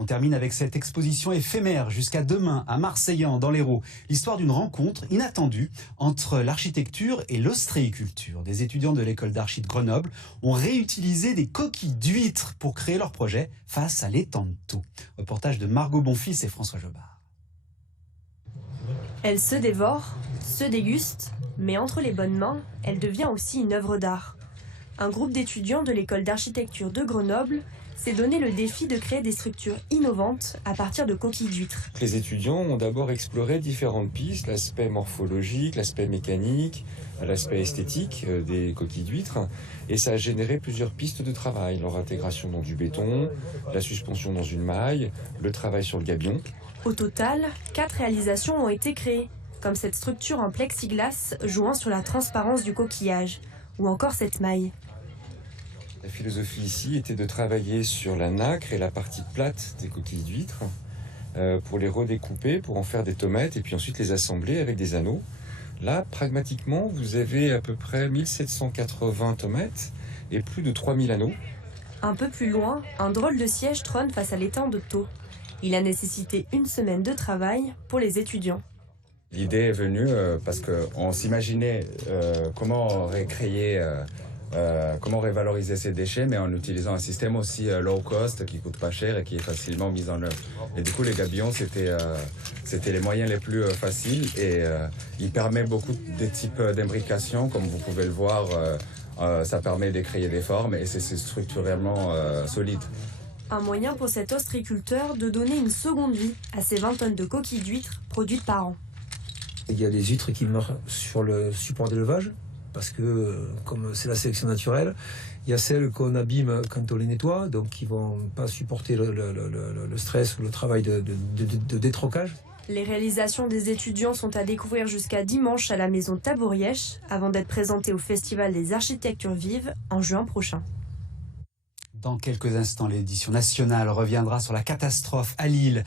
On termine avec cette exposition éphémère jusqu'à demain à Marseillan, dans l'Hérault. L'histoire d'une rencontre inattendue entre l'architecture et l'ostréiculture. Des étudiants de l'école d'archi de Grenoble ont réutilisé des coquilles d'huîtres pour créer leur projet face à l'étang de Thau. Reportage de Margot Bonfils et François Jobard. Elle se dévore, se déguste, mais entre les bonnes mains, elle devient aussi une œuvre d'art. Un groupe d'étudiants de l'école d'architecture de Grenoble s'est donné le défi de créer des structures innovantes à partir de coquilles d'huîtres. Les étudiants ont d'abord exploré différentes pistes, l'aspect morphologique, l'aspect mécanique, l'aspect esthétique des coquilles d'huîtres, et ça a généré plusieurs pistes de travail, leur intégration dans du béton, la suspension dans une maille, le travail sur le gabion. Au total, 4 réalisations ont été créées, comme cette structure en plexiglas jouant sur la transparence du coquillage, ou encore cette maille. La philosophie ici était de travailler sur la nacre et la partie plate des coquilles d'huîtres pour les redécouper, pour en faire des tomates et puis ensuite les assembler avec des anneaux. Là, pragmatiquement, vous avez à peu près 1780 tomates et plus de 3000 anneaux. Un peu plus loin, un drôle de siège trône face à l'étang de Thau. Il a nécessité une semaine de travail pour les étudiants. L'idée est venue parce qu'on s'imaginait comment récréer, comment révaloriser ces déchets, mais en utilisant un système aussi low cost, qui coûte pas cher et qui est facilement mis en œuvre. Et du coup, les gabions, c'était les moyens les plus faciles et il permet beaucoup des types d'imbrication, comme vous pouvez le voir. Ça permet de créer des formes et c'est structurellement solide. Un moyen pour cet ostréiculteur de donner une seconde vie à ces 20 tonnes de coquilles d'huîtres produites par an. Il y a des huîtres qui meurent sur le support d'élevage, parce que comme c'est la sélection naturelle, il y a celles qu'on abîme quand on les nettoie, donc qui ne vont pas supporter le stress ou le travail de détrocage. Les réalisations des étudiants sont à découvrir jusqu'à dimanche à la maison Tabourièche, avant d'être présentées au Festival des Architectures Vives en juin prochain. Dans quelques instants, l'édition nationale reviendra sur la catastrophe à Lille.